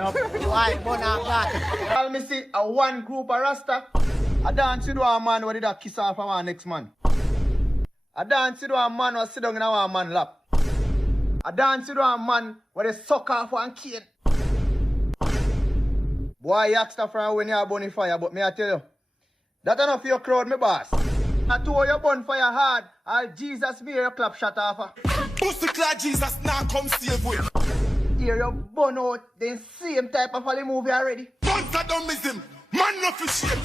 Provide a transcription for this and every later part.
up. Why burn up that? I'll me see a one group of Rasta. I dance with one man who did a kiss off of one next man. I dance with one man who sit down in a one man lap. I dance with one man where they suck off one cane. Boy, you ask that from when you are burning fire, but me I tell you, that enough for your crowd, me boss. I told you burn fire hard, I'll Jesus be your clap shot off. Pussy clad Jesus now come save with. Here you burn out the same type of a movie already. Once I don't miss him, man not for shake.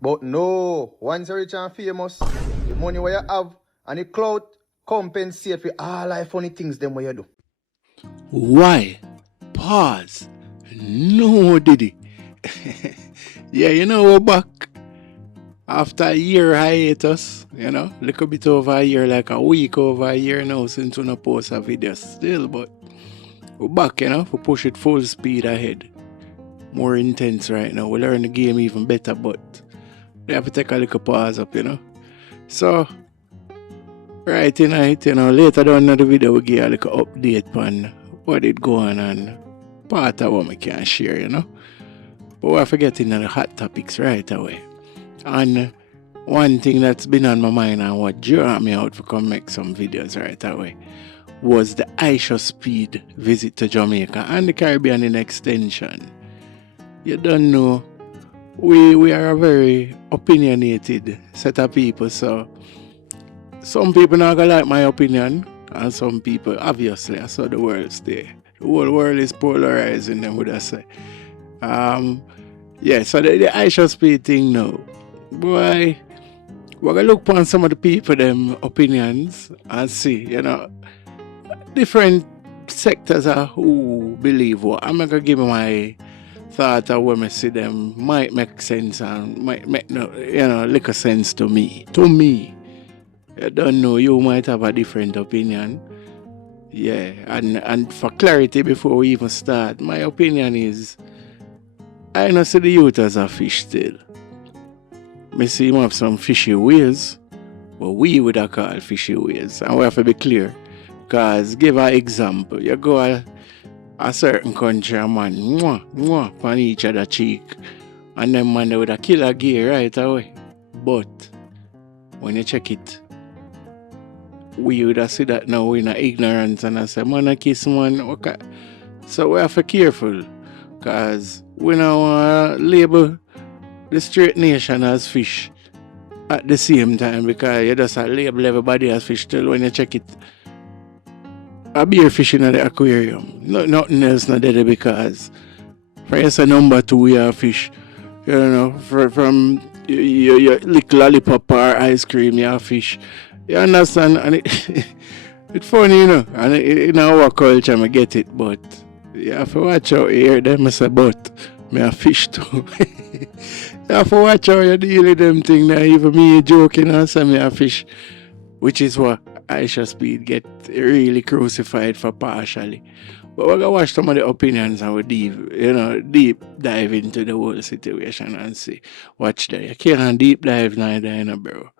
But no, once you're rich and famous, the money where you have and the clout compensate for all life funny things them what you do. Why? Pause. No, Diddy. Yeah, you know, we're back. After a year hiatus, you know, a little bit over a year, like a week over a year now since we not post a video still, but we're back, you know, we push it full speed ahead. More intense right now. We learn the game even better, but we have to take a little pause up, you know. So, right tonight, you know, later down in the video, we give a little update on what it going on and part of what we can share, you know. But we're forgetting the hot topics right away. And one thing that's been on my mind and what drew me out to come make some videos right away was the IShowSpeed visit to Jamaica and the Caribbean in extension. You don't know, we are a very opinionated set of people, so some people not gonna like my opinion, and some people, obviously, I saw the world stay. The whole world is polarizing, them would I say. Yeah, so the IShowSpeed thing now, boy, we're gonna look upon some of the people, them opinions, and see, you know, different sectors are who believe what. I'm not gonna give my thought of when I see them might make sense and might make no, you know, little sense to me. To me. I don't know, you might have a different opinion. Yeah, and for clarity before we even start, my opinion is I don't see the youth as a fish still. I see him have some fishy ways, but we would have called fishy ways. And we have to be clear. Because give an example, you go a certain country, a man, on each other cheek, and then man they would have kill a gay right away. But when you check it, we would have see that now in ignorance and I say, man, I kiss man. Okay. So we have to be careful because we don't want to label the straight nation as fish at the same time because you just label everybody as fish till when you check it. A beer fish in the aquarium. Nothing else not there because for instance, number 2 you have fish. You know, from your lick lollipop or ice cream you have fish. You understand? And it's funny, you know. And in our culture, I get it, but you have to watch out here. Them say, but me a fish too. You have to watch how you deal with them things. Even me joking and say me a fish, which is what IShowSpeed get really crucified for partially. But we're gonna watch some of the opinions and we deep dive into the whole situation and see. Watch that. You can't deep dive neither, bro.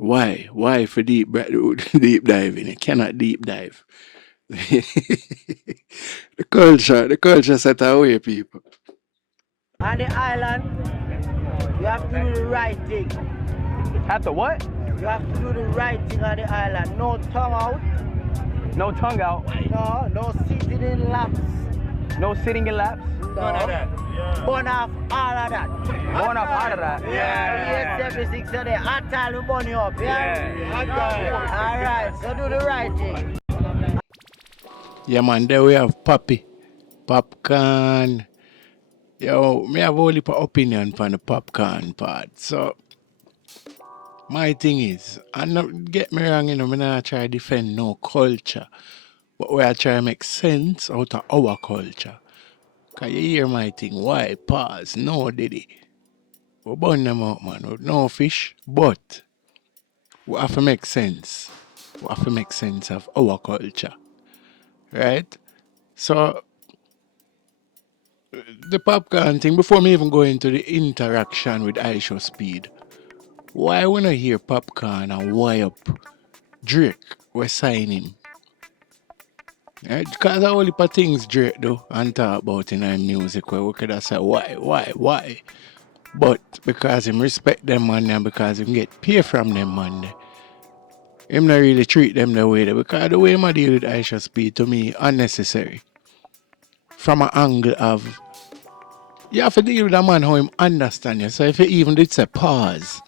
Why? Why for deep diving? You cannot deep dive. The culture set away people. On the island, you have to do the right thing. Have to what? You have to do the right thing on the island. No tongue out. No tongue out. No sitting in laps. No sitting in laps. None of that. Burn off all of that. Burn off all of that. Yeah. 76 today. Hot time we burn you up. Yeah. Alright, so do the right thing. Yeah, man, there we have Poppy. Popcorn. Yo, me have only an opinion on the popcorn part. So, my thing is, and not get me wrong, you know, I'm not try to defend no culture. But we are trying to make sense out of our culture. Because you hear my thing, why? Pause. No, Diddy. We burn them out, man. With no fish. But we have to make sense. We have to make sense of our culture. Right? So, the popcorn thing, before me even go into the interaction with IShowSpeed, why we not hear popcorn and why up Drake, we sign him? Because all heap of things Drake do and talk about in our music where we could have said why? But because him respect them man and because him get pay from them man, him not really treat them the way they because the way him a deal with IShowSpeed to me unnecessary. From an angle of you have to deal with a man how him understand you. So if you even did say pause,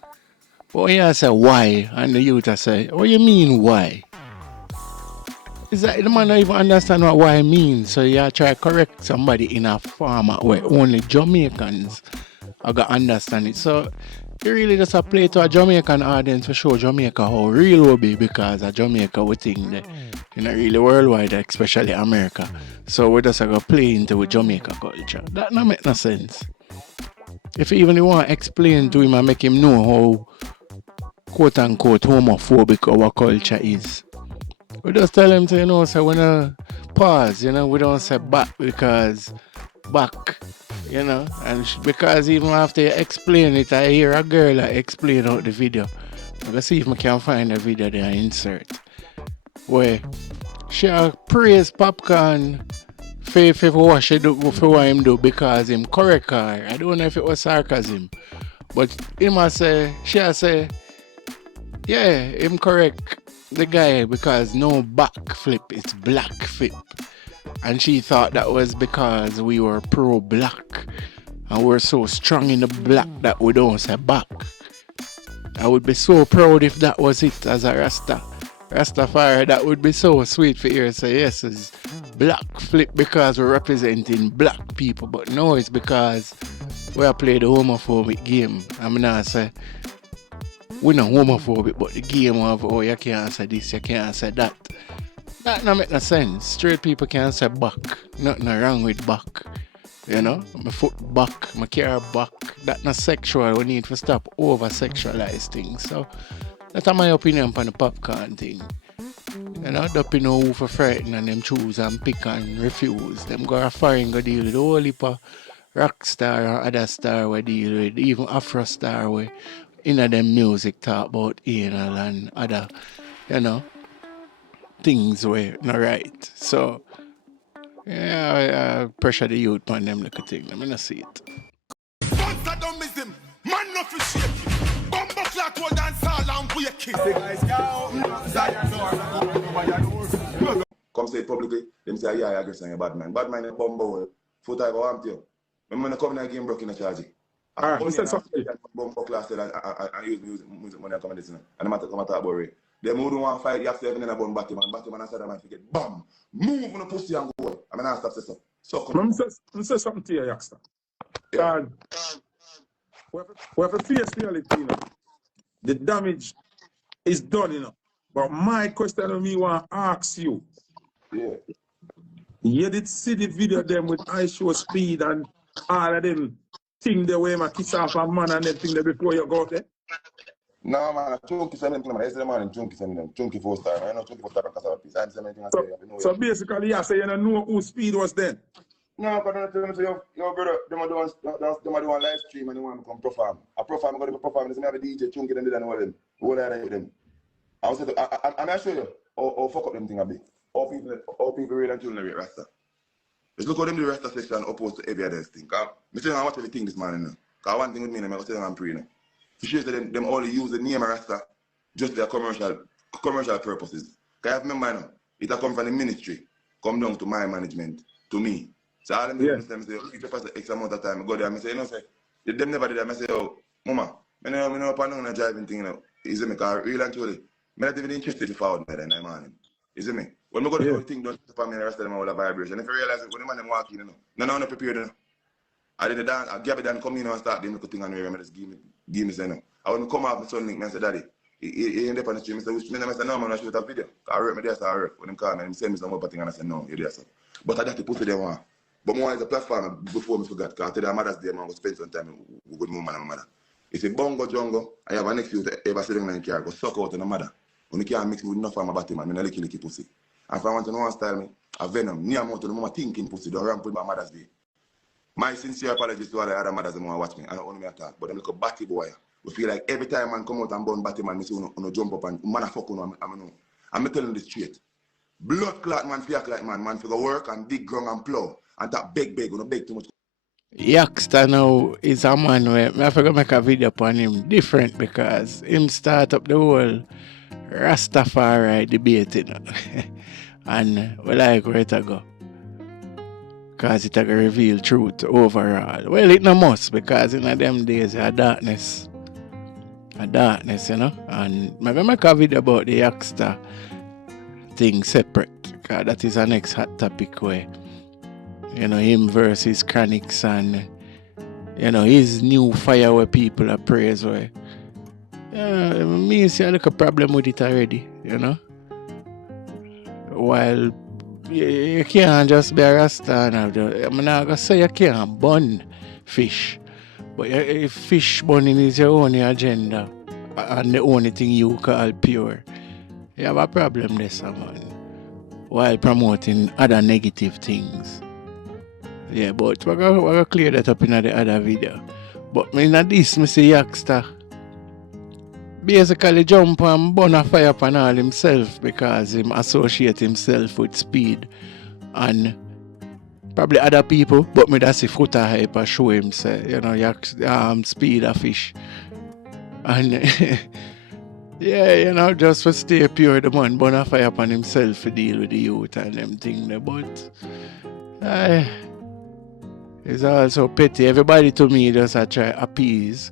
but when you say why and the youth say, what you mean why? Is that the man don't even understand what why means, so you try to correct somebody in a format where only Jamaicans are gonna understand it. So you really just a play to a Jamaican audience to show Jamaica how real will be because a Jamaica we think that you know really worldwide, especially America. So we just gonna play into with Jamaica culture. That not make no sense. If you even want to explain to him and make him know how quote unquote homophobic our culture is. We just tell him to, you know, say when pause, you know, we don't say back because back, you know, and because even after you explain it, I hear a girl explain out the video. I'm gonna see if I can find a video there and insert where she praise Popcorn for what she do, for what him do because him correct her. I don't know if it was sarcasm, but him a say, she a say, yeah, him correct the guy because no backflip, it's black flip. And she thought that was because we were pro-black and we're so strong in the black that we don't say back. I would be so proud if that was it as a Rastafari. That would be so sweet for you to say yes, it's black flip because we're representing black people. But no, it's because we are playing the homophobic game. I'm not say we're not homophobic, but the game of oh you can't say this, you can't say that. That don't make no sense. Straight people can't say back. Nothing wrong with back. You know? My foot back, my car back. That's not sexual. We need to stop over sexualize things. So that's my opinion on the Popcorn thing. You know, don't know who for frighten and them choose and pick and refuse. Them go a foreign go deal with the whole heap of rock star and other star we deal with, even Afro star we in them music talk about anal and other, you know, things were not right. So yeah, I pressure the youth on them little thing. Let me not see it. Sponsor don't miss him. Man no fish shake. Bumbo clock hold and sall and wake it. Come say it publicly, them say, yeah, I agree on your bad man. Bad man is bumbo. Foot I go arm to you. Remember when I come in the game broke in the charge. Alright, say something. Bumbo class and use music money and come this. And I'm talk about it. Them who don't want to fight, you have to have in a bun Batman. Batman and Saddam and forget. Bam! Move on the pussy and go. I mean, I stop saying so. Let me say something to you, youngster. Yeah. We have a face reality, you know. The damage is done, you know. But my question to me want to ask you. Yeah. You did see the video them with IShowSpeed and all of them thing the way my kiss off a man and them thing there before you go there? No, man, chunky send them, man. Yesterday morning, chunky send them. Chunky 4-star, man. I know chunky 4-star because of a piece. I didn't say anything. So basically, you say you don't know who Speed was then? No, because I tell them, say, yo, brother, them are doing live stream and they want to come perform. I perform, I'm going to perform. They say, I have a DJ, chunky, them, they don't know them. What are they with them? I was saying, I'm not sure you, or fuck up them thing a bit. All people real and children rate Rasta. Just look how them do Rasta section opposed to every other thing. Because I say, I watch everything this morning now. Because one thing with me, I'm going to tell them I'm praying now. For sure, them only use the name of Rasta just for commercial purposes. Because I remember now, it come from the ministry, come down to my management, to me. So all them say, if you pass the X amount of time, I go there and I say, you know, say, them never did that. I say, oh, mama, I know plan on driving thing, you know. Is it me? Because real and truly, I'm not even interested to forward me in the morning. Is it me? When I go to the thing, don't for me, the rest of them all a vibration. If you realize it, when the man them walk in, you know, no prepared, you know. I did dance, I gave it and come in and start doing the thing and remember just give me say no. I when come off my son link, I said, Daddy, he ain't there on the stream. I said, which mean I said, no, man, I shoot a video. I hurt me there, so I hurt. When him call me, he send me some more thing and I said, no, you're there, so. But I got to put it there one. But more as a platform before I forgot, because I tell you, Mother's Day, man, go spend some time with good mom and my mother. If you bongo jungle, I have a next youth ever sitting in the car, go suck out in the mother. When you can't mix me with enough of my body, man, I don't licky pussy. And if I want to know one style, me, a venom, near amount to the mama thinking pussy, don't ramp with my Mother's Day. My sincere apologies to all the other mothers who want to watch me. I don't want me attack, but I'm like a batty boy. We feel like every time man come out and burn batty man, me say, no jump up and man fuck on, I'm telling this straight. Blood clot man fi act like man fi go work and dig ground and plow. And that beg, we no beg too much. Youngster now is a man where I forgot make a video upon him different because him start up the whole Rastafari debate, you know. And we like where it go. Because it will reveal truth overall. Well, it no must because in them days a darkness, you know. And maybe make a video about the youngster thing separate because that is our next hot topic where, you know, him versus Chronics and, you know, his new fire where people are praise where. Yeah, me see a little problem with it already, you know. While you can't just be a Rasta I'm not gonna say you can't burn fish. But if fish burning is your only agenda and the only thing you call pure, you have a problem there, man. While promoting other negative things. Yeah, but we're gonna clear that up in the other video. But in this, I see youngster basically jump and burn a fire upon all himself because him associate himself with Speed and probably other people, but me that's a footer hype I show him say, you know, Speed a fish. And yeah, you know, just for stay pure, the man burn a fire upon himself to deal with the youth and them thing there, but it's also petty. Everybody to me just try appease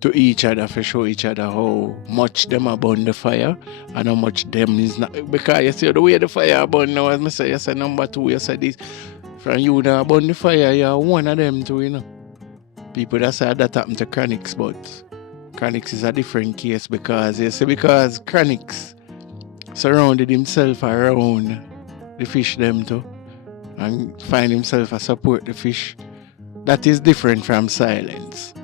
to each other for show each other how much them are burn the fire and how much them is not. Because you see the way the fire burn now, as I say, you say number 2, you say this. From you now burn the fire, you're one of them too, you know. People that say that happened to Chronics, but Chronics is a different case because you see, because Chronics surrounded himself around the fish them too and find himself a support the fish. That is different from silence.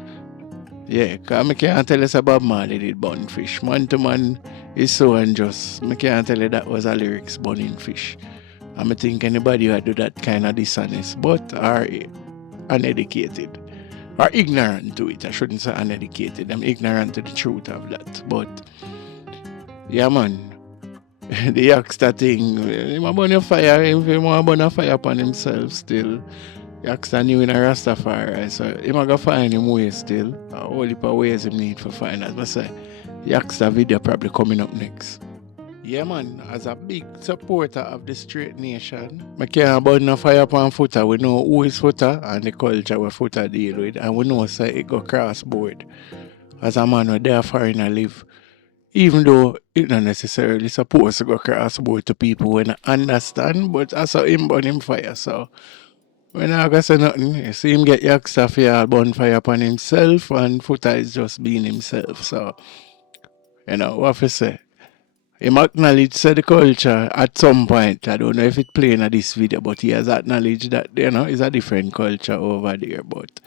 Yeah, because I can't tell us about Marley did burn fish. Man to man is so unjust. I can't tell you that was a lyrics burning fish. I think anybody who do that kind of dishonest, but are uneducated. Or ignorant to it. I shouldn't say uneducated. I'm ignorant to the truth of that. But, yeah man. The youngster thing, he want burn a fire, he want burn a fire upon himself still. Youngster new in a Rastafari, so he might go find him way still. A whole heap of ways he need to find. As I say, youngster video probably coming up next. Yeah man, as a big supporter of the straight nation, I can't burn a fire upon footer. We know who is footer and the culture where footer deal with, and we know say it go cross board. As a man where there foreigner live. Even though it's not necessarily supposed to go cross board to people who don't understand, but I saw him burn him fire, so when I go say nothing, you see him get youngster for burn fire upon himself and footer is just being himself, so you know what I say. Him acknowledge the culture at some point. I don't know if it playing in this video, but he has acknowledged that, you know, it's a different culture over there, but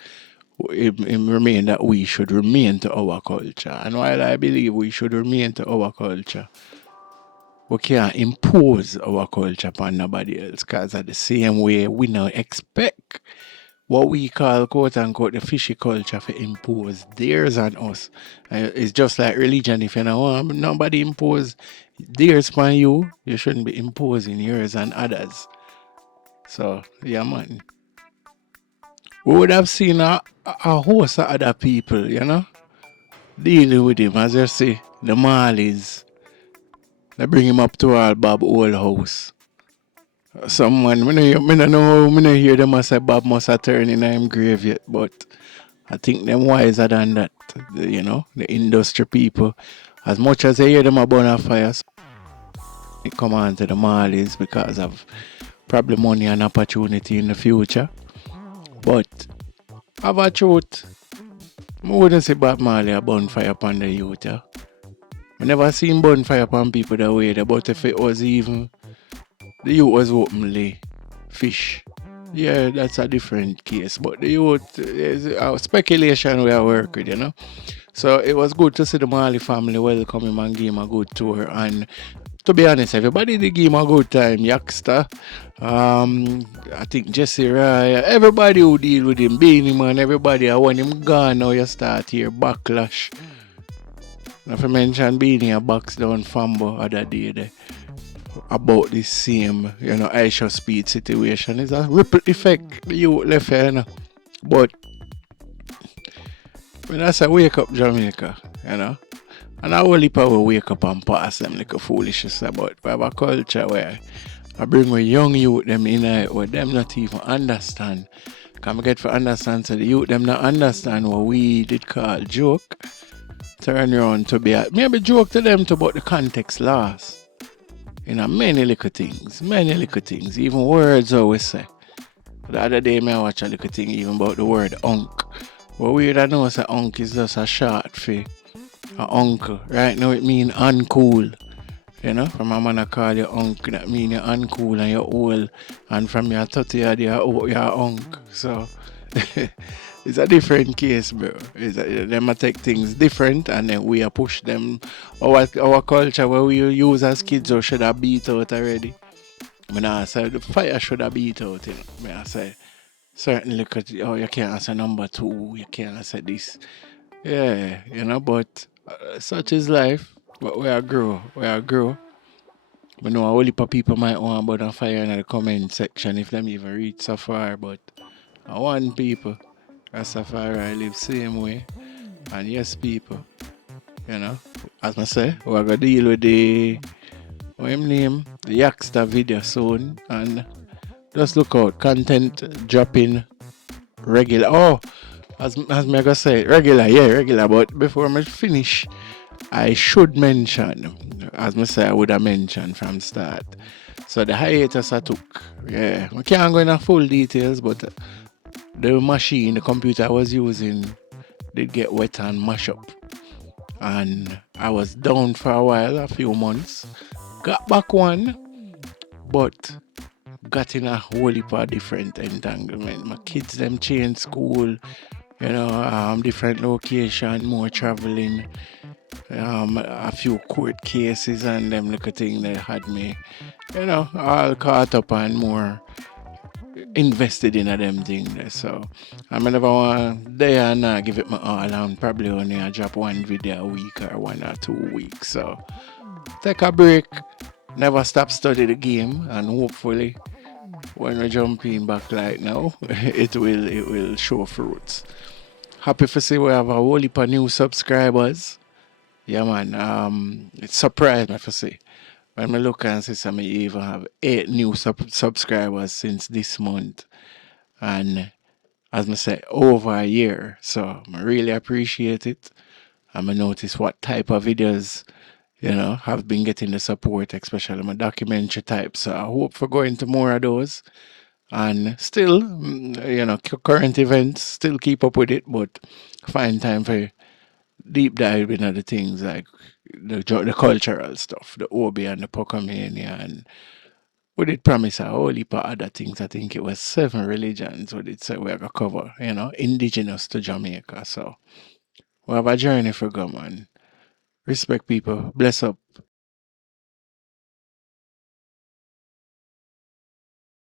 him remain that we should remain to our culture. And while I believe we should remain to our culture, we can't impose our culture upon nobody else, because at the same way we now expect what we call quote unquote the fishy culture to impose theirs on us. It's just like religion. If you don't want nobody impose theirs on you, you shouldn't be imposing yours on others. So yeah man. We would have seen a host of other people, you know, dealing with him. As you see, the Marleys, they bring him up to our Bob old house. Someone, I don't hear them say Bob must have turned in him grave yet, but I think them wiser than that, you know, the industry people. As much as they hear them about a fire, they come on to the Marleys because of probably money and opportunity in the future. But, have a truth, I wouldn't say Bob Marley a bonfire upon the youth. Yeah? I never seen bonfire upon people that way, but if it was even, the youth was openly fish. Yeah, that's a different case. But the youth is a speculation we are working with, you know. So it was good to see the Marley family welcome him and give him a good tour. And to be honest, everybody did give him a good time. Youngster, I think Jesse Raya, everybody who deal with him, Beanie Man, everybody, I want him gone now you start here, backlash. If I mention Beanie, a box down Fambo other day there. about this same, IShowSpeed situation. It's a ripple effect the youth left here, But when I say wake up Jamaica, and I only power wake up and pass them like a foolishness about. We have a culture where I bring my young youth them in it where them not even understand. Can I get to understand so the youth them not understand what we did call joke. Turn around to be maybe joke to them to about the context lost. Many little things, even words always say. The other day I watch a little thing even about the word unk. What we don't know is that unk is just a short for a uncle. Right now it means uncool. From a man I call you unk, that means you're uncool and you're old. And from your 30 you're unk. So it's a different case, bro. Them take things different and then we push them. Our culture where we use as kids or should have beat out already. I say the fire should have beat out, I say certain look at you can't say number 2, you can't say this. Yeah, but such is life. But we are grow. I know a whole heap of people might want about a fire in the comment section if them even reach so far, but I want people. Rastafari live same way. And yes, people, as I say, we're gonna deal with the what him name? The Youngster video soon, and just look out, content dropping regular. Oh, as me gonna say, regular. But before I finish, I should mention, as I say, I would have mentioned from start. So the hiatus I took, we can't go into full details, but the machine, the computer I was using, did get wet and mash up, and I was down for a while, a few months. Got back one, but got in a whole heap of different entanglement. My kids them change school, different location, more traveling, a few court cases and them little thing that had me, all caught up and more invested in them things. So I never want there and now give it my all and probably only I drop one video a week or 1 or 2 weeks. So take a break, never stop study the game, and hopefully when we jump in back like now, it will show fruits. Happy to see we have a whole heap of new subscribers. Yeah man, it surprised me to see. When I look and see I even have 8 new subscribers since this month. And as I say, over a year. So I really appreciate it. And I notice what type of videos have been getting the support, especially my documentary type. So I hope for going to more of those. And still, current events, still keep up with it, but find time for deep dive into the things like the cultural stuff, the Obi and the Pocomania, and we did promise a whole heap of other things. I think it was 7 religions we did say we're going to cover, indigenous to Jamaica. So we have a journey for go, man. Respect people. Bless up.